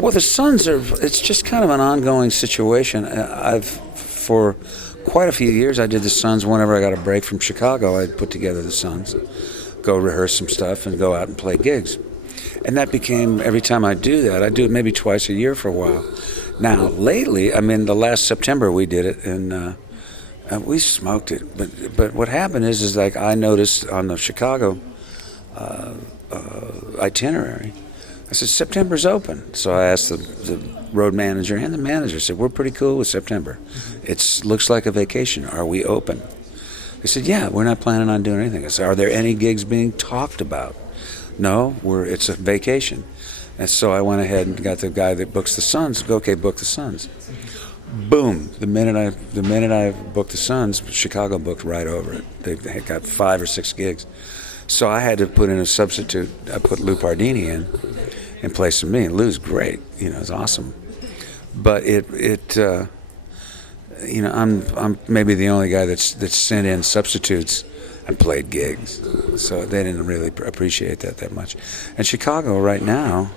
Well, the Suns are, it's just kind of an ongoing situation. For quite a few years, I did the Suns whenever I got a break from Chicago. I'd put together the Suns, go rehearse some stuff, and go out and play gigs. And that became, every time I do that, I do it maybe twice a year for a while. Now, lately, I mean, the last September we did it, and we smoked it. But what happened is like I noticed on the Chicago itinerary, I said, September's open. So I asked the road manager and the manager, I said, we're pretty cool with September. It looks like a vacation. Are we open? They said, yeah, we're not planning on doing anything. I said, are there any gigs being talked about? No, it's a vacation. And so I went ahead and got the guy that books the Suns, go, okay, book the Suns. Boom, the minute I booked the Suns, Chicago booked right over it. They got 5 or 6 gigs. So I had to put in a substitute. I put Lou Pardini in place of me. And Lou's great, it's awesome. But I'm maybe the only guy that's sent in substitutes and played gigs. So they didn't really appreciate that much. And Chicago right now,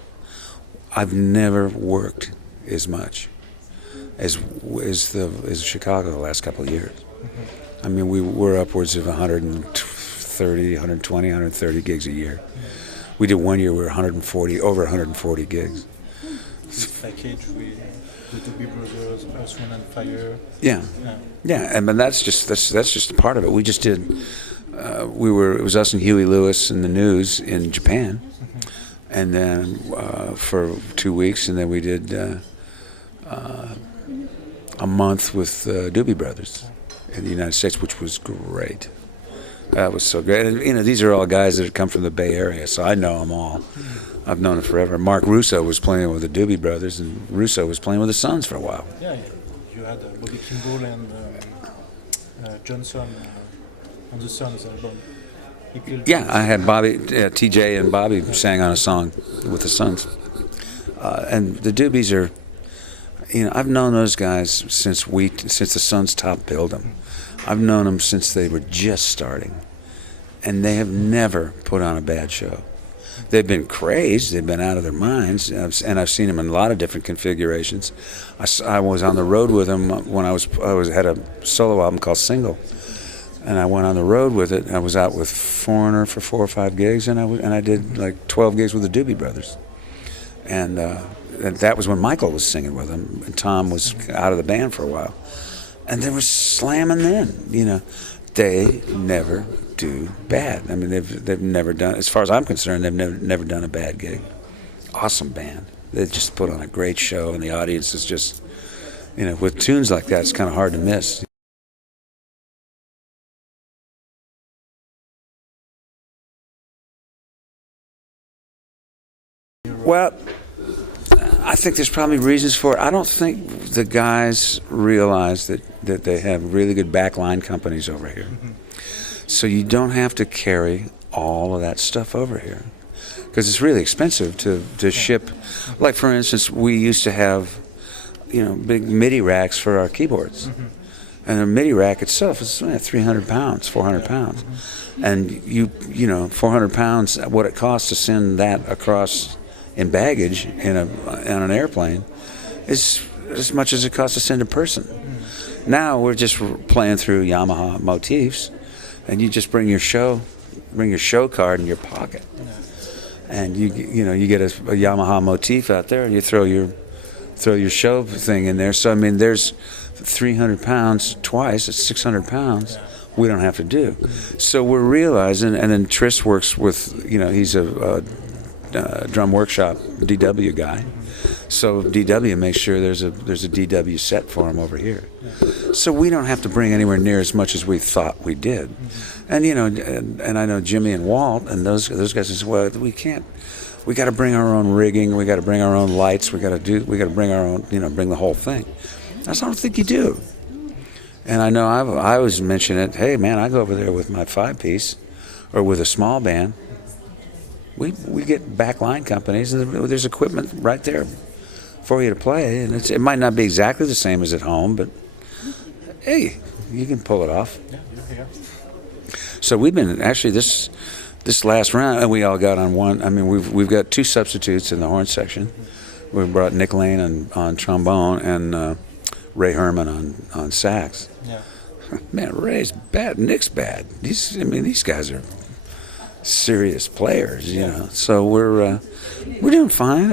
I've never worked as much as Chicago the last couple of years. I mean, we're upwards of 130, 120, 130 gigs a year. We did one year we were over 140 gigs. This package with the Doobie Brothers, Earth, Wind and Fire. Yeah, and that's just a part of it. We just did. It was us and Huey Lewis and the News in Japan, and then for 2 weeks, and then we did a month with Doobie Brothers in the United States, which was great. That was so great. And, these are all guys that have come from the Bay Area, so I know them all. I've known them forever. Mark Russo was playing with the Doobie Brothers, and Russo was playing with the Suns for a while. Yeah. You had Bobby Kimball and Johnson on the Suns album. Yeah, I had Bobby, TJ and Bobby sang on a song with the Suns. And the Doobies are, I've known those guys since the Suns top billed them. I've known them since they were just starting. And they have never put on a bad show. They've been crazed. They've been out of their minds. And I've seen them in a lot of different configurations. I was on the road with them when I had a solo album called Single. And I went on the road with it. I was out with Foreigner for 4 or 5 gigs, and I did like 12 gigs with the Doobie Brothers. And that was when Michael was singing with them, and Tom was out of the band for a while. And they were slamming then. They never do bad. I mean, they've never done, as far as I'm concerned, they've never done a bad gig. Awesome band. They just put on a great show, and the audience is just, with tunes like that, it's kind of hard to miss. Well, I think there's probably reasons for it. I don't think the guys realize that they have really good backline companies over here. So you don't have to carry all of that stuff over here because it's really expensive to ship. Like, for instance, we used to have, big MIDI racks for our keyboards. And the MIDI rack itself is 300 pounds, 400 pounds. And 400 pounds, what it costs to send that across in baggage on an airplane is as much as it costs to send a person. Now we're just playing through Yamaha motifs, and you just bring your show card in your pocket, and you get a Yamaha motif out there, and you throw your show thing in there. So I mean, there's 300 pounds twice. It's 600 pounds. We don't have to do. So we're realizing, and then Tris works with, he's a drum workshop DW guy, so DW makes sure there's a DW set for him over here, so we don't have to bring anywhere near as much as we thought we did. And and I know Jimmy and Walt and those guys say, well, we can't. We got to bring our own rigging. We got to bring our own lights. We got to bring our own. Bring the whole thing. I don't think you do. And I know I always mention it. Hey man, I go over there with my 5-piece or with a small band. We get backline companies, and there's equipment right there for you to play. And it might not be exactly the same as at home, but hey, you can pull it off. Yeah. So we've been actually this last round, and we all got on one. I mean, we've got 2 substitutes in the horn section. We brought Nick Lane on trombone and Ray Herman on sax. Yeah. Man, Ray's bad. Nick's bad. These guys are serious players, you know. So we're doing fine.